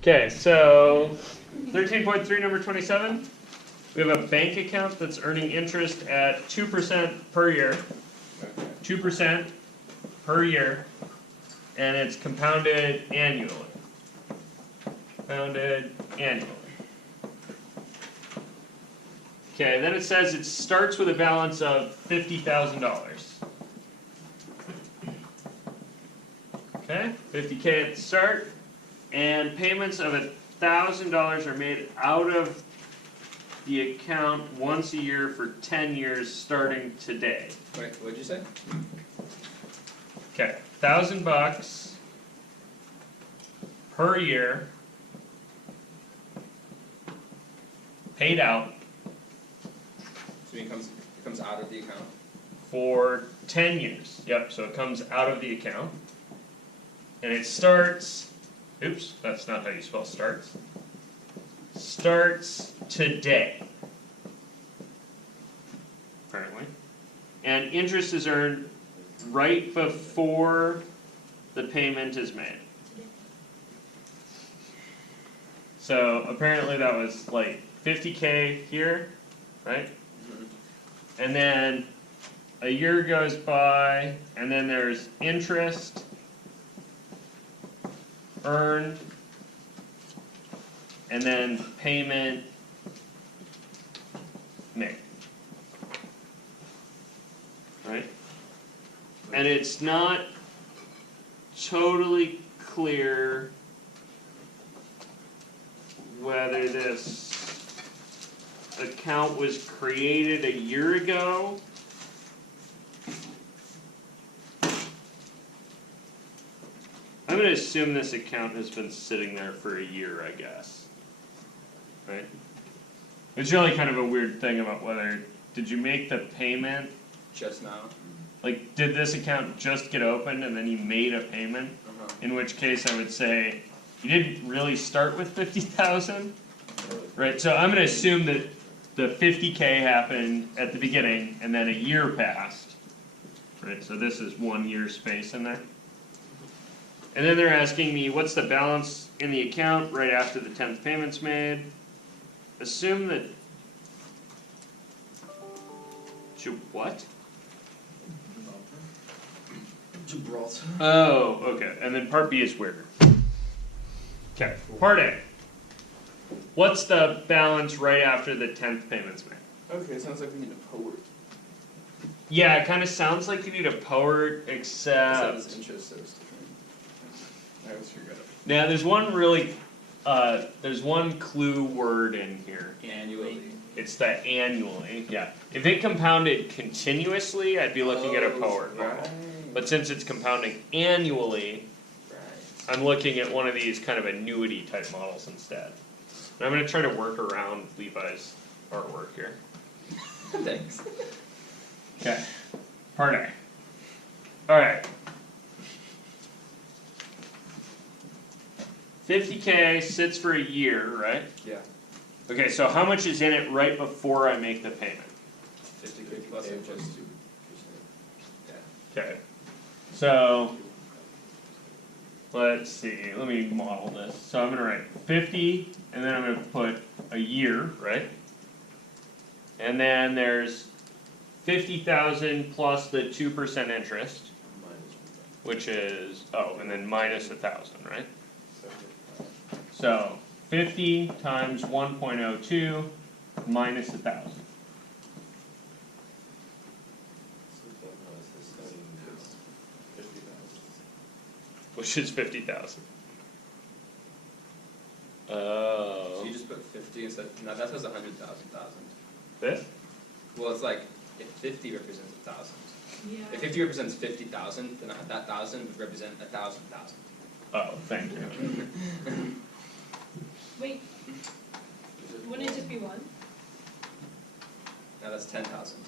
Okay, so 13.3, number 27. We have a bank account that's earning interest at 2% per year. 2% per year, and it's compounded annually. Compounded annually. Okay, then it says it starts with a balance of $50,000. Okay, 50K at the start, and payments of $1,000 are made out of the account once a year for 10 years starting today. Wait, what'd you say? Okay, $1,000 per year paid out So it comes out of the account? for 10 years. Yep, so it comes out of the account. And it starts, oops, that's not how you spell starts. Starts today, apparently. And interest is earned right before the payment is made. So apparently that was like 50K here, right? And then a year goes by, and then there's interest earned, and then payment made. Right? And it's not totally clear whether this account was created a year ago I'm going to assume this account has been sitting there for a year, I guess. Right? It's really kind of a weird thing about whether, did you make the payment Just now? like, did this account just get opened and then you made a payment? In which case I would say, you didn't really start with 50,000, right? So I'm going to assume that the 50K happened at the beginning and then a year passed, right? So this is 1 year space in there. And then they're asking me, what's the balance in the account right after the 10th payment's made? Assume that, what? Gibraltar. Oh, okay. And then part B is weirder. Okay, part A. What's the balance right after the 10th payment's made? Okay, sounds like we need a power. Yeah, it kind of sounds like you need a power, except... This interest is different. I always forget it. Now, there's one really, there's one clue word in here. Annually. It's the annually, yeah. If it compounded continuously, I'd be looking at a power. Right. But since it's compounding annually, Right. I'm looking at one of these kind of annuity type models instead. And I'm going to try to work around Levi's artwork here. Thanks. Okay, part A. Alright. 50K sits for a year, right? Yeah. Okay, so how much is in it right before I make the payment? 50K plus interest. Okay, so let's see, let me model this. So I'm going to write 50, and then I'm going to put a year, right? And then there's 50,000 plus the 2% interest, which is, oh, and then minus 1,000, right? So 50 times 1.02 minus 1,000. Which is 50,000. Oh. So you just put 50 instead. No, that says 100,000. This? Well, it's like if 50 represents 1,000. Yeah. If 50 represents 50,000, then that 1,000 would represent 1,000,000. Oh, thank you. Wait, wouldn't it just be one? Now that's 10,000.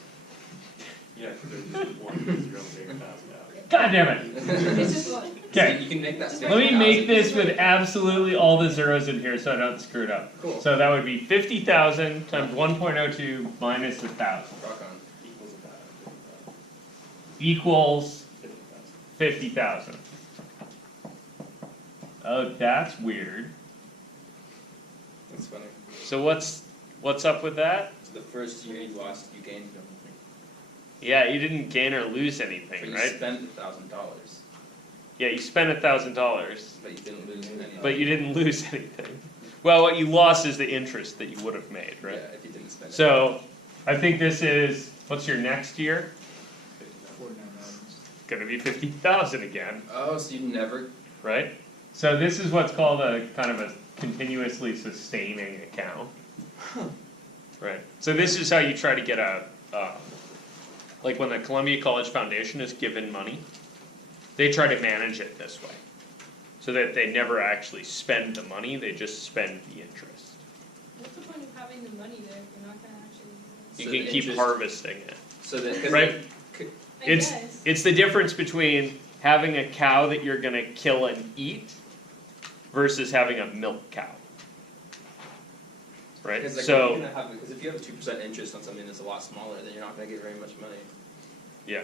Yeah, because there's just one 0 bigger 1,000 out. God damn it! It's just one. Okay. So you can make that. Let me make this with absolutely all the zeros in here so I don't screw it up. Cool. So that would be 50,000 times 1.02 minus 1,000 Rock on. Equals about equals 50,000. 50,000. Oh, that's weird. That's funny. So what's up with that? So the first year you lost, you gained. Yeah, you didn't gain or lose But anything, you right? spent $1,000, Yeah, you spent $1,000, but you didn't lose anything. but you didn't lose anything. Well, what you lost is the interest that you would have made, right? Yeah, if you didn't spend it. So, I think this is, what's your next year? Gonna be 50,000 again, Oh, so you never. right? So this is what's called a kind of a continuously sustaining account. Right, so this is how you try to get a, like when the Columbia College Foundation is given money, they try to manage it this way. So that they never actually spend the money, they just spend the interest. What's the point of having the money there if you're not gonna actually use You So can the keep interest- harvesting it, So that. 'Cause right? it? I It's, guess. it's the difference between having a cow that you're gonna kill and eat versus having a milk cow. Right, Because like, so, because if you have a 2% interest on something that's a lot smaller, then you're not gonna get very much money. yeah.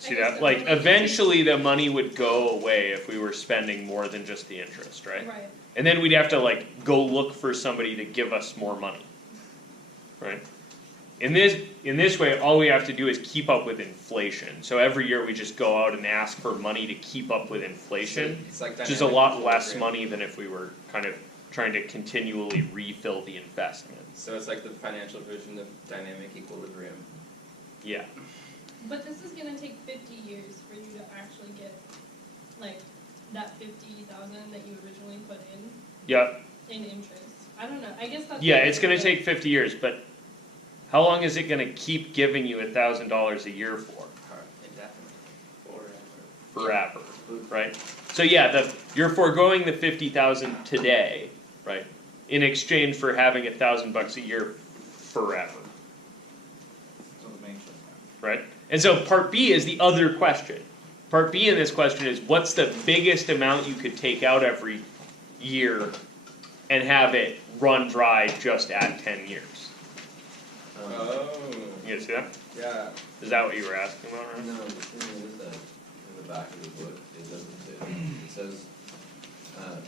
See guess that, the like money- eventually the money would go away if we were spending more than just the interest, right? Right. And then we'd have to like go look for somebody to give us more money. Right? In this way, all we have to do is keep up with inflation. So every year we just go out and ask for money to keep up with inflation, It's like which is a dynamic lot less equilibrium. money than if we were kind of trying to continually refill the investment. So it's like the financial version of dynamic equilibrium. Yeah. But this is gonna take 50 years for you to actually get, like, that 50,000 that you originally put Yeah. in interest. I don't know, I guess that's. Yeah, it's gonna take 50 years, but how long is it gonna keep giving you $1,000 a year for? Indefinitely. Forever, right? So yeah, you're foregoing the 50,000 today, right? In exchange for having $1,000 a year forever, right? And so part B is the other question. Part B in this question is, what's the biggest amount you could take out every year and have it run dry just at 10 years? Oh, You guys see that? yeah. Is that what you were asking about, right? No, the thing is that in the back of the book, it doesn't say, it says,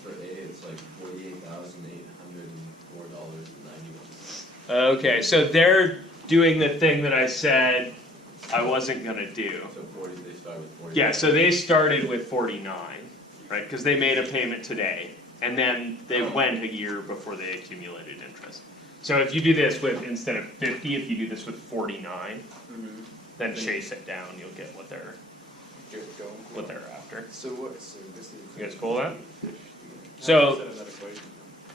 for A, it's like $48,804.91. Okay, so they're doing the thing that I said I wasn't gonna do. So they start with 40. Yeah, so they started with 49, right, because they made a payment today, and then they went a year before they accumulated interest. So if you do this with, instead of 50, if you do this with 49, Mm-hmm. then chase it down, you'll get what they're Just going. after. So what, so this is. You guys cool with that? So, do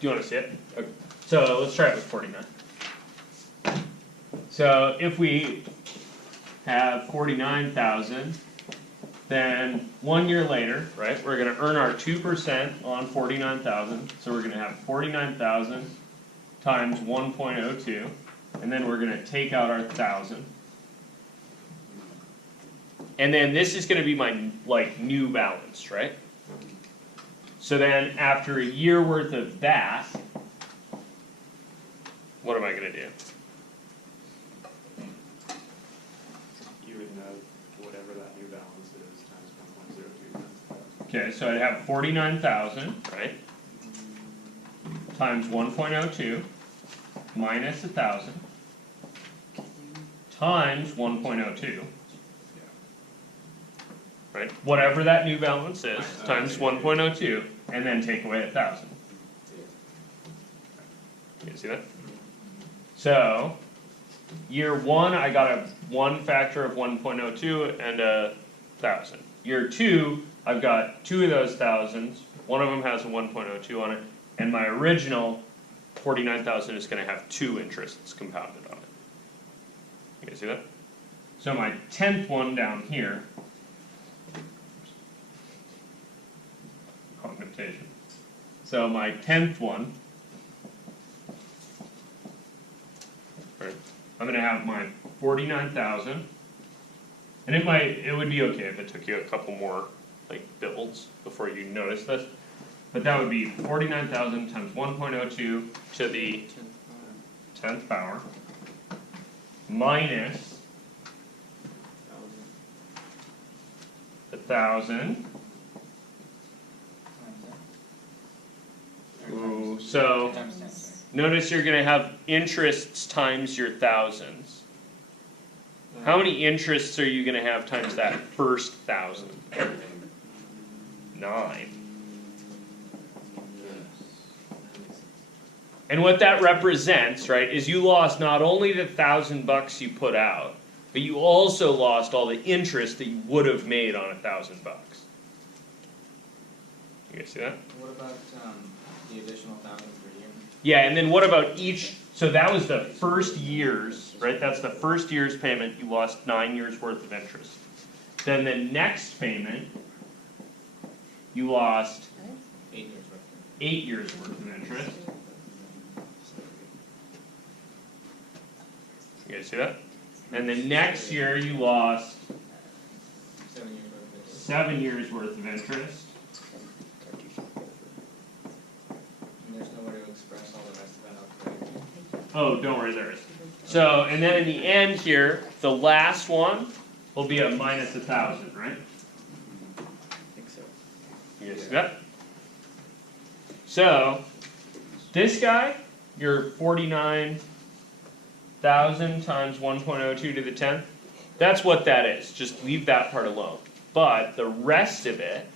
you wanna see it? Okay. So let's try it with 49. So if we have 49,000, then 1 year later, right, we're gonna earn our 2% on 49,000, so we're gonna have 49,000 times 1.02, and then we're gonna take out our 1,000. And then this is gonna be my, like, new balance, right? So then, after a year worth of that, what am I gonna do? You would know whatever that new balance is times 1.02 times 1,000. Okay, so I'd have 49,000, right? Times 1.02 minus 1,000 times 1.02. Right? Whatever that new balance is, times 1.02, and then take away 1,000. You see that? So, year one, I got a 1 factor of 1.02 and 1,000. Year two, I've got 2 of those thousands, one of them has a 1.02 on it, and my original 49,000 is gonna have 2 interests compounded on it. You guys see that? So my 10th one down here, notation. So my 10th one, right, I'm gonna have my 49,000, and it would be okay if it took you a couple more like builds before you notice this, but that would be 49,000 times 1.02 to the 10th power minus 1,000. Ooh, So Times 10, sorry. notice you're gonna have interests times your thousands. How many interests are you gonna have times that first 1,000? 9. And what that represents, right, is you lost not only the $1,000 you put out, but you also lost all the interest that you would have made on $1,000. You guys see that? What about the additional 1,000 per year? Yeah, and then what about each? So that was the first year's, right? That's the first year's payment. You lost 9 years worth of interest. Then the next payment, you lost 8 years worth. 8 years worth of interest. You guys see that? And the next year you lost 7 years worth. 7 years worth of interest. And there's no way to express all the rest of that out there. Oh, don't worry, there is. So, and then in the end here, the last one will be a minus 1,000, right? I think so. You guys see that? So, this guy, your 49,000 times 1.02 to the 10th, that's what that is. Just leave that part alone. But the rest of it,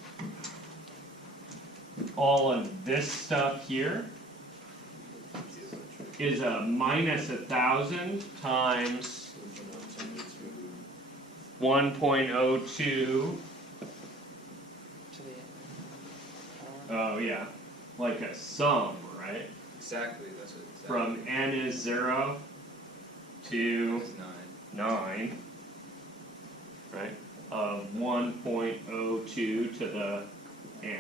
all of this stuff here, is a minus 1,000 times 1.02. Oh yeah, like a sum, right? Exactly, that's what it's From n is 0 to It's 9. 9, right? Of 1.02 to the n.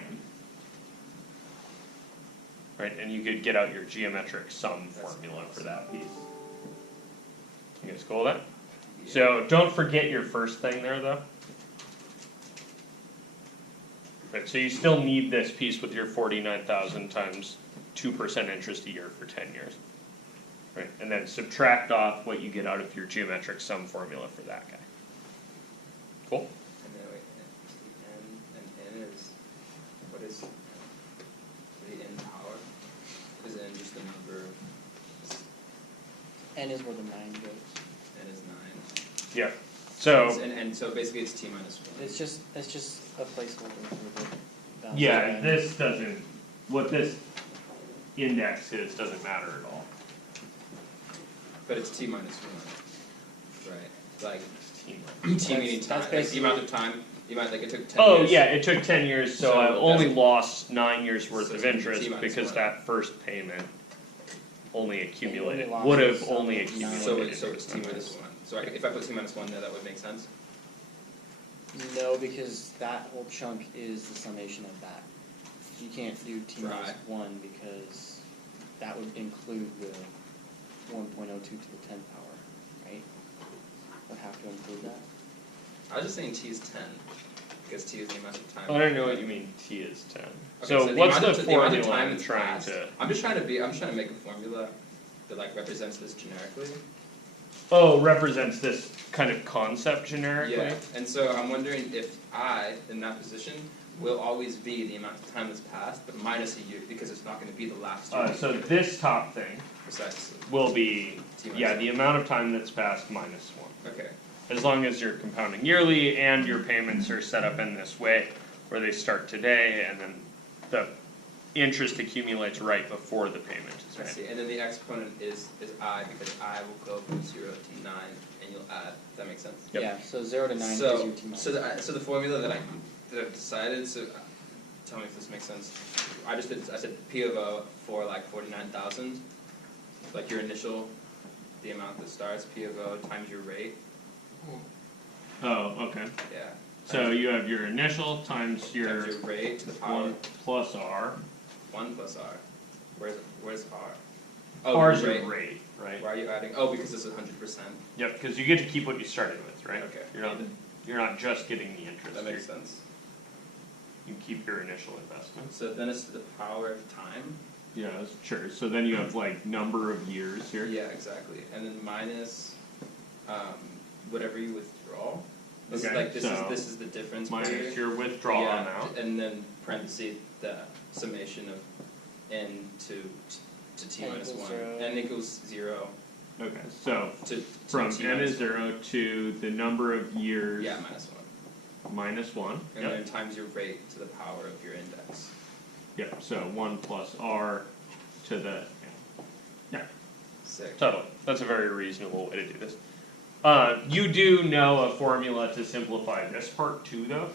Right, and you could get out your geometric sum formula for that piece. You guys cool with that? So don't forget your first thing there though. Right, so you still need this piece with your 49,000 times 2% interest a year for 10 years. Right, and then subtract off what you get out of your geometric sum formula for that guy. Cool? And then wait, and n is, what is the n power? Is n just the number, N is where the 9 goes. n is 9? Yeah. So And so basically it's t minus 1. It's just a placeholder for the balance. yeah, of N. this doesn't, what this index is doesn't matter at all. But it's t minus 1, right? Like, Team. t meaning time, That's like the amount of time, you might, like it took 10 Oh years. yeah, it took 10 years, so So I only that's- lost 9 years worth So of it's gonna be interest T minus because 1. that first payment only accumulated, lost would have some only of the nine. accumulated. So it's t minus 1. So if I put t minus 1 there, that would make sense? No, because that whole chunk is the summation of that. You can't do t minus Right. 1 because that would include the 1.02 to the 10th power, right? Would have to include that. I was just saying t is 10, because t is the amount of time. I don't know what you mean T is 10. Okay, So the what's amount the of the amount of formula time I'm that's trying passed. to? I'm just trying to make a formula that like represents this generically. Oh, represents this kind of concept generically? Yeah, and so I'm wondering if I, in that position, will always be the amount of time that's passed, but minus a year, because it's not gonna be the last year. So this top thing Precisely. will be, T minus yeah, one. the amount of time that's passed minus 1. Okay, As long as you're compounding yearly and your payments are set up in this way, where they start today and then the interest accumulates right before the payment is I made. see, and then the exponent is I, because I will go from 0 to 9, and you'll add, does that make sense? Yep. Yeah, so 0 to 9 gives So, you t minus. so the formula that I've decided, so tell me if this makes sense. I said P of O for like 49,000, like your initial, the amount that starts, P of O times your rate, Oh, okay. yeah. So you have your initial times your Times your rate to the power 1 plus R. 1 plus R. Where's R? R is your your rate, right? Why are you adding? Oh, because this is 100%. Yep, because you get to keep what you started with, right? Okay. You're not just getting the interest. That makes sense. You keep your initial investment. So then it's to the power of time. Yeah, sure. So then you have like number of years here. Yeah, exactly. And then minus whatever you withdraw. This Okay, is like so this is the difference. Minus period. your withdrawal Yeah, amount. and then parentheses the summation of n to t N minus equals 1. zero. N equals 0 Okay, so to from t n minus is 0 to the number of 1. years Yeah, minus 1. minus 1. And Yep. then times your rate to the power of your index. Yep, so 1 plus r to the, yeah, Sick. totally. That's a very reasonable way to do this. You do know a formula to simplify this part too, though.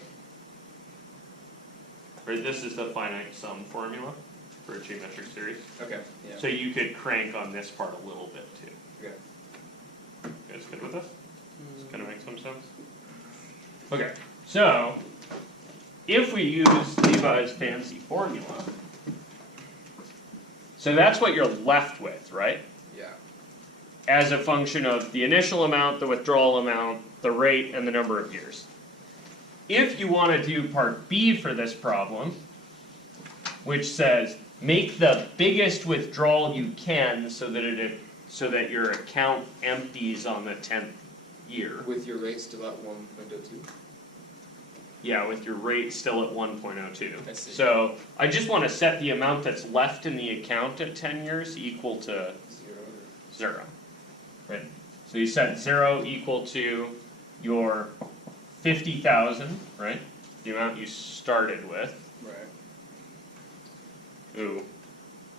Right, this is the finite sum formula for a geometric series. Okay, yeah. So you could crank on this part a little bit too. Okay. You guys good with this? Does kind of make some sense? Okay, so if we use Levi's fancy formula, so that's what you're left with, right? Yeah. As a function of the initial amount, the withdrawal amount, the rate, and the number of years. If you want to do part B for this problem, which says make the biggest withdrawal you can so that your account empties on the 10th year. With your rate still at 1.02? Yeah, with your rate still at 1.02. I see. So I just want to set the amount that's left in the account at 10 years equal to 0. Right. So you set 0 equal to your 50,000, right? The amount you started with. Right. Ooh.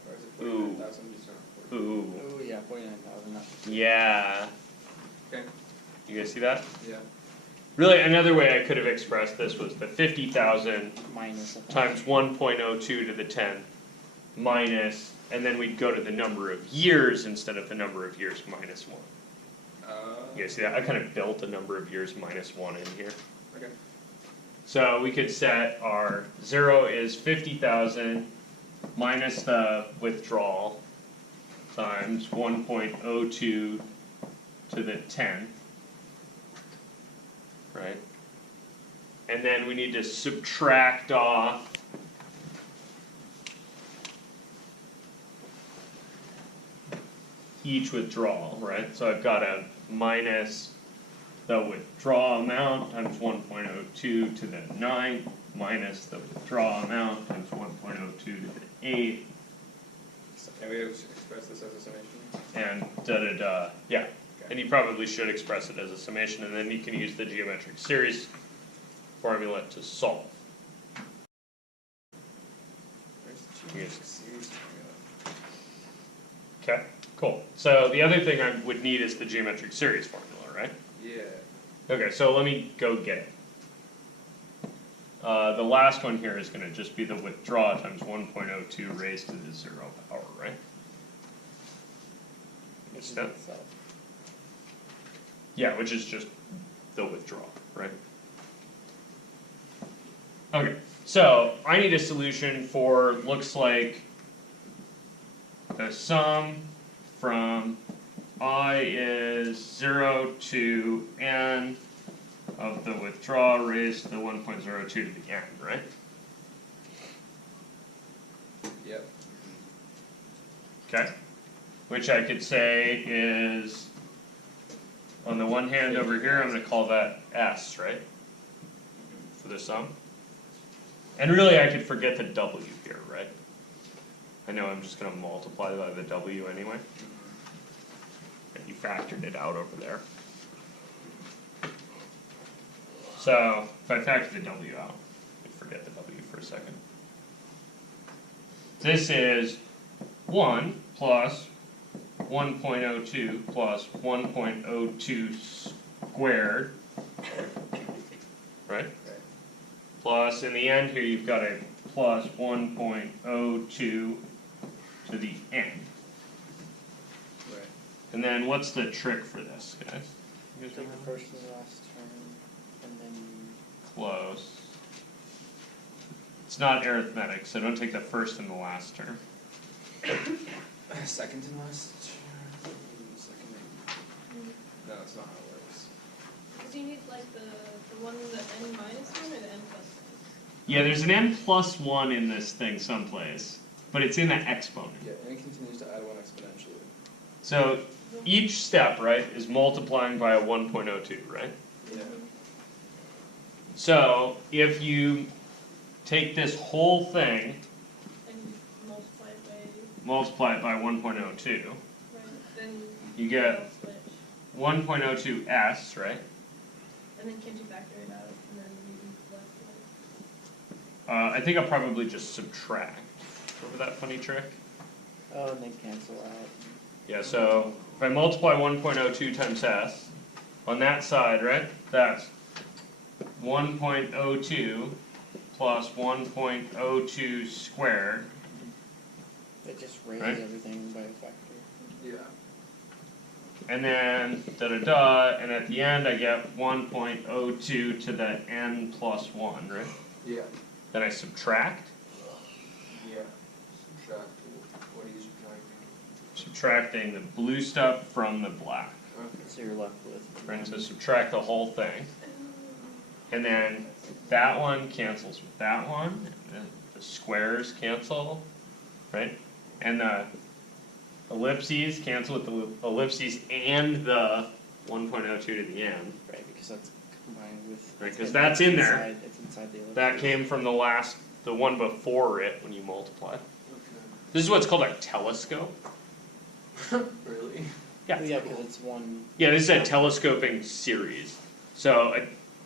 Or is it Ooh. 49,000? Ooh. Oh, yeah, 49,000. Yeah. Okay. You guys see that? Yeah. Really, another way I could have expressed this was the 50,000 Minus a times 1.02 to the 10 minus, and then we'd go to the number of years instead of the number of years minus 1. You guys see that? I kind of built a number of years minus 1 in here. Okay. So we could set our 0 is 50,000 minus the withdrawal times 1.02 to the 10th, right? And then we need to subtract off each withdrawal, right? So I've got a minus the withdrawal amount times 1.02 to the 9th minus the withdrawal amount times 1.02 to the 8th Can we express this as a summation? and da-da-da, yeah. And you probably should express it as a summation, and then you can use the geometric series formula to solve. Where's the Yes. geometric series formula? Okay, cool. So the other thing I would need is the geometric series formula, right? Yeah. Okay, so let me go get it. The last one here is going to just be the withdraw times 1.02 raised to the 0 power, right? Which is Step. itself. Yeah, which is just the withdrawal, right? Okay, so I need a solution for, looks like the sum from I is 0 to n of the withdrawal raised to the 1.02 to the n, right? Yep. Okay, which I could say is, on the one hand over here, I'm going to call that s, right? For the sum. And really I could forget the w here, right? I know I'm just going to multiply by the w anyway. And you factored it out over there. So, if I factor the w out, forget the w for a second. This is 1 plus 1.02 plus 1.02 squared, right? Plus, in the end here, you've got a plus 1.02 to the n. Right. And then what's the trick for this, guys? You guys Take the remember? first and the last term, and then Close. It's not arithmetic, so don't take the first and the last term. Second and last. Second and... No, that's not how it works. Do you need like the one, the n minus one or the n plus one? Yeah, there's an n plus 1 in this thing someplace, but it's in the exponent. Yeah, and it continues to add 1 exponentially. So each step, right, is multiplying by a 1.02, right? Yeah. So if you take this whole thing And multiply it by multiply it by 1.02, Right, then you get they'll switch. 1.02s, right? And then can't you factor it out and then you left it? I think I'll probably just subtract. Remember that funny trick? Oh, and they cancel out. Yeah, so if I multiply 1.02 times s, on that side, right, that's 1.02 plus 1.02 squared. It just raises Right. everything by a factor. Yeah. And then da-da-da, and at the end I get 1.02 to the n plus 1, right? Yeah. Then I subtract. Yeah. Subtract. What are you subtracting? Subtracting the blue stuff from the black. Okay. So you're left with. Right, so subtract the whole thing. And then that one cancels with that one, and the squares cancel, right? And the ellipses cancel with the ellipses and the 1.02 to the end. Right, because that's combined with. Right, 'cause that's in there. Inside, it's inside the ellipsis. That came from the one before it when you multiply. Okay. This is what's called a telescope. Really? Yeah. Yeah, because it's one. Yeah, this is a telescoping series. So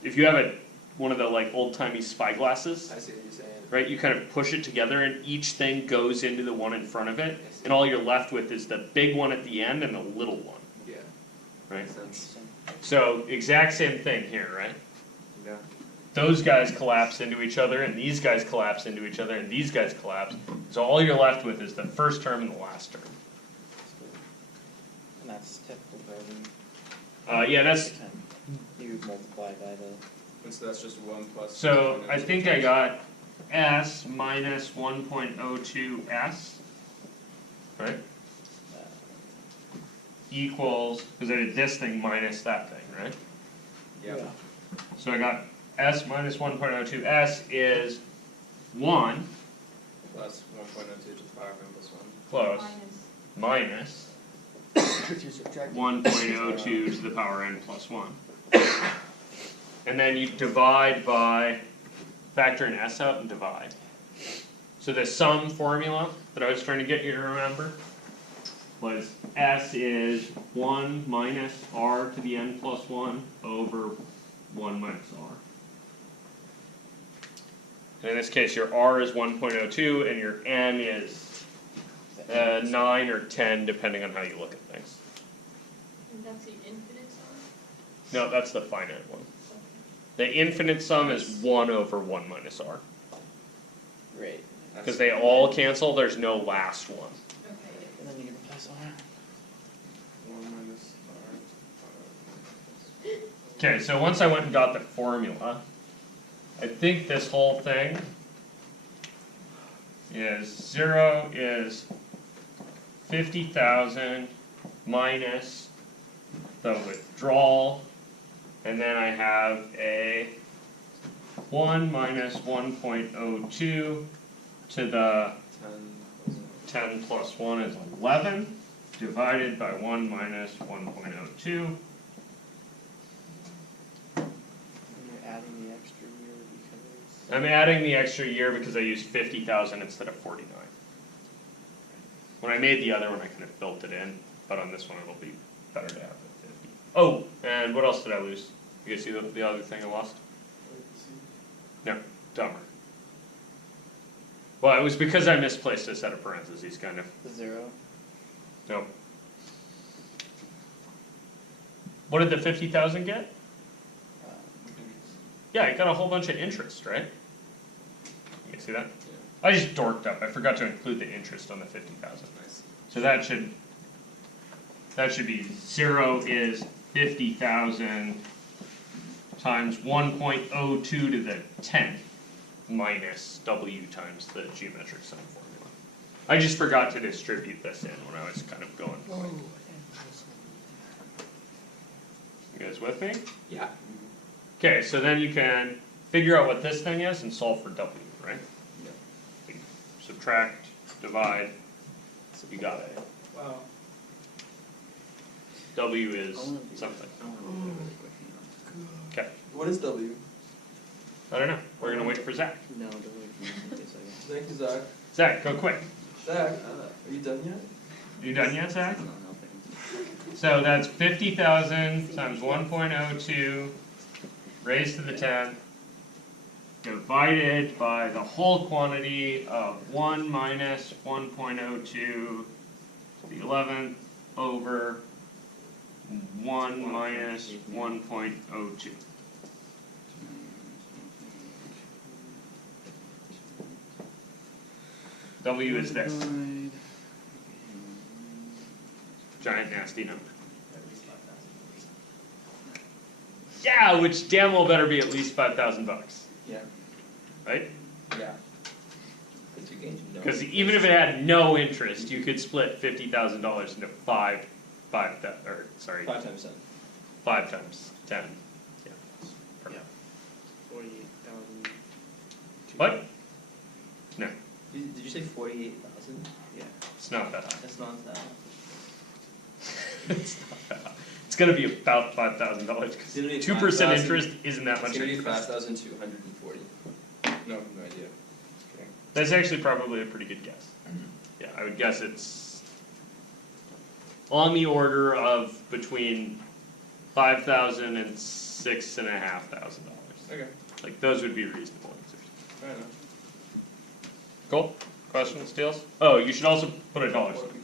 if you have one of the like old timey spyglasses, I see what you're saying. right? You kind of push it together, and each thing goes into the one in front of it, and all you're left with is the big one at the end and the little one, Yeah. right? Makes sense. So exact same thing here, right? Yeah. Those guys collapse into each other, and these guys collapse into each other, and these guys collapse. So all you're left with is the first term and the last term. And that's typical for every. Yeah, that's time. You multiply by the. And so that's just 1 plus. so. I think I got s minus 1.02s, right? Equals, because I did this thing minus that thing, right? Yeah. So I got s minus 1.02s is 1 Plus 1.02 to the power of n plus 1. close minus Because you're subtracting. 1.02 to the power n plus 1. And then you divide by, factor an s out and divide. So the sum formula that I was trying to get you to remember was s is 1 minus r to the n plus 1 over 1 minus r. And in this case, your r is 1.02 and your n is 9 or 10, depending on how you look at things. And that's the infinite sum? No, that's the finite one. Okay. The infinite sum is 1 over 1 minus r. Right. Because they all cancel, there's no last one. Okay. And then you can replace all that. 1 minus r. Okay, so once I went and got the formula, I think this whole thing is 0 is 50,000 minus the withdrawal, and then I have a 1 minus 1.02 to the 10 plus 1 is 11, divided by 1 minus 1.02. You're adding the extra year because. I'm adding the extra year because I used 50,000 instead of 49. When I made the other one, I kind of built it in, but on this one it'll be better to have the 50. Oh, and what else did I lose? You guys see the other thing I lost? No, dumber. Well, it was because I misplaced a set of parentheses, kind of. The 0. No. What did the 50,000 get? Yeah, I got a whole bunch of interest, right? You can see that? I just dorked up. I forgot to include the interest on the 50,000. Nice. So that should be 0 is 50,000 times 1.02 to the 10th minus w times the geometric sum formula. I just forgot to distribute this in when I was kind of going for it. You guys with me? Yeah. Okay, so then you can figure out what this thing is and solve for w, right? Yep. Subtract, divide, you got it. Wow. W is something. Okay, What is W? I don't know. We're gonna wait for Zach. No, don't wait for me. Wait a second. Thank you, Zach. Zach, go quick. Zach, are you done yet? You done yet, Zach? No, nothing. So that's 50,000 times 1.02 raised to the 10th divided by the whole quantity of 1 minus 1.02 to the 11th over 1 minus 1.02. W is this giant nasty number. Yeah, which damn well better be at least $5,000, Yeah. right? Yeah. But you gained no. Because even if it had no interest, you could split $50,000 into five times 10. Yeah. Perfect. 48,000. What? No, Did you say 48,000? Yeah. it's not that high. That's not that. It's not that high. It's gonna be about $5,000 It's gonna be because 2% 5,000. interest isn't that It's much gonna be interest. 5,240. No idea. That's actually probably a pretty good guess. Yeah, I would guess it's on the order of between $5,000 and $6,500. Okay, Like those would be reasonable answers. fair enough. Cool. Questions, Steels? Oh, you should also put a dollar sign.